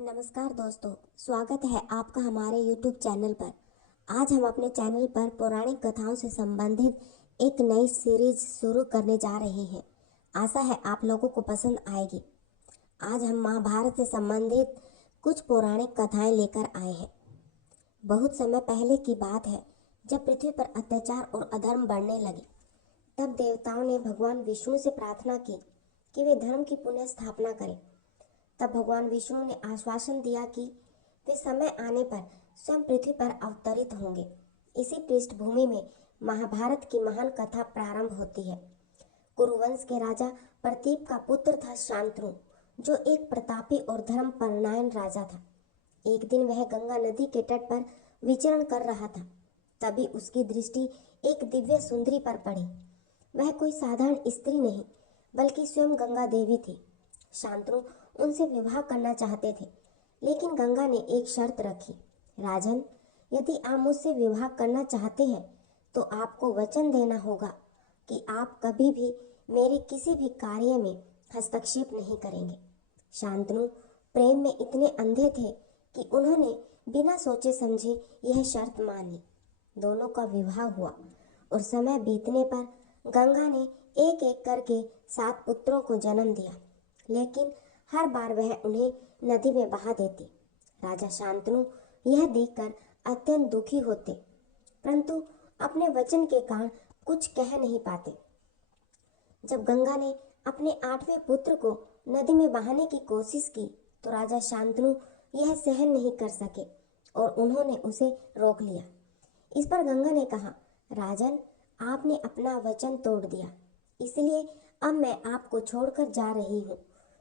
नमस्कार दोस्तों, स्वागत है आपका हमारे YouTube चैनल पर। आज हम अपने चैनल पर पौराणिक कथाओं से संबंधित एक नई सीरीज शुरू करने जा रहे हैं। आशा है आप लोगों को पसंद आएगी। आज हम महाभारत से संबंधित कुछ पौराणिक कथाएं लेकर आए हैं। बहुत समय पहले की बात है, जब पृथ्वी पर अत्याचार और अधर्म बढ़ने लगे, तब देवताओं ने भगवान विष्णु से प्रार्थना की कि वे धर्म की पुनः स्थापना करें। तब भगवान विष्णु ने आश्वासन दिया कि वे समय आने पर स्वयं पृथ्वी पर अवतरित होंगे। इसी पृष्ठभूमि में महाभारत की महान कथा प्रारंभ होती है। कुरुवंश के राजा प्रतीप का पुत्र था शांतनु, जो एक प्रतापी और धर्म परायण राजा था। एक दिन वह गंगा नदी के तट पर विचरण कर रहा था। तभी उसकी दृष्टि एक दिव्य सुंदरी पर पड़ी। वह कोई साधारण स्त्री नहीं, बल्कि स्वयं गंगा देवी थी। शांतनु उनसे विवाह करना चाहते थे, लेकिन गंगा ने एक शर्त रखी। राजन, यदि आप मुझसे विवाह करना चाहते हैं तो आपको वचन देना होगा कि आप कभी भी मेरे किसी भी कार्य में हस्तक्षेप नहीं करेंगे। शांतनु प्रेम में इतने अंधे थे कि उन्होंने बिना सोचे समझे यह शर्त मान ली। दोनों का विवाह हुआ और समय बीतने पर गंगा ने एक एक करके 7 पुत्रों को जन्म दिया, लेकिन हर बार वह उन्हें नदी में बहा देती। राजा शांतनु यह देखकर अत्यंत दुखी होते, परंतु अपने वचन के कारण कुछ कह नहीं पाते। जब गंगा ने अपने 8वें पुत्र को नदी में बहाने की कोशिश की तो राजा शांतनु यह सहन नहीं कर सके और उन्होंने उसे रोक लिया। इस पर गंगा ने कहा, राजन, आपने अपना वचन तोड़ दिया, इसलिए अब मैं आपको छोड़कर जा रही हूँ,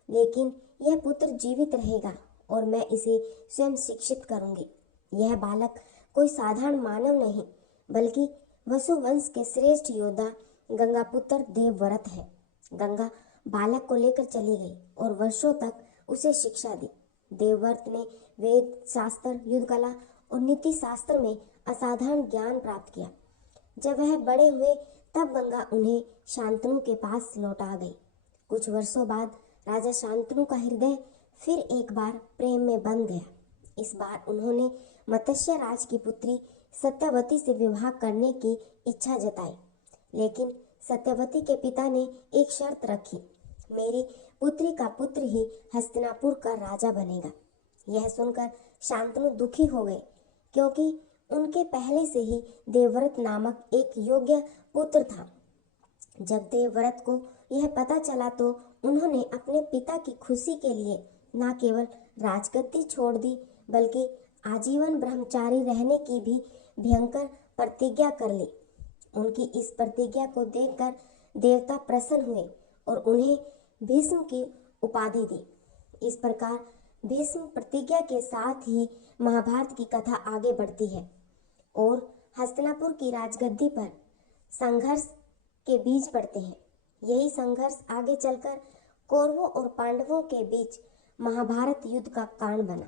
लेकिन यह पुत्र जीवित रहेगा और मैं इसे स्वयं शिक्षित करूंगी। यह बालक कोई साधारण मानव नहीं, बल्कि वसुवंश के श्रेष्ठ योद्धा गंगापुत्र देवव्रत है। गंगा बालक को लेकर चली गई और वर्षों तक उसे शिक्षा दी। देवव्रत ने वेद शास्त्र, युद्ध कला और नीति शास्त्र में असाधारण ज्ञान प्राप्त किया। जब वह बड़े हुए तब गंगा उन्हें शांतनु के पास लौटा गई। कुछ वर्षों बाद राजा शांतनु का हृदय फिर एक बार प्रेम में बंध गया। इस बार उन्होंने मत्स्य राज की पुत्री सत्यवती से विवाह करने की इच्छा जताई, लेकिन सत्यवती के पिता ने एक शर्त रखी, मेरी पुत्री का पुत्र ही हस्तिनापुर का राजा बनेगा। यह सुनकर शांतनु दुखी हो गए, क्योंकि उनके पहले से ही देवव्रत नामक एक योग्य पुत्र था। जब देवव्रत को यह पता चला तो उन्होंने अपने पिता की खुशी के लिए न केवल राजगद्दी छोड़ दी, बल्कि आजीवन ब्रह्मचारी रहने की भी भयंकर प्रतिज्ञा कर ली। उनकी इस प्रतिज्ञा को देखकर देवता प्रसन्न हुए और उन्हें भीष्म की उपाधि दी। इस प्रकार भीष्म प्रतिज्ञा के साथ ही महाभारत की कथा आगे बढ़ती है और हस्तिनापुर की राजगद्दी पर संघर्ष के बीज पड़ते हैं। यही संघर्ष आगे चलकर कौरवों और पांडवों के बीच महाभारत युद्ध का कारण बना।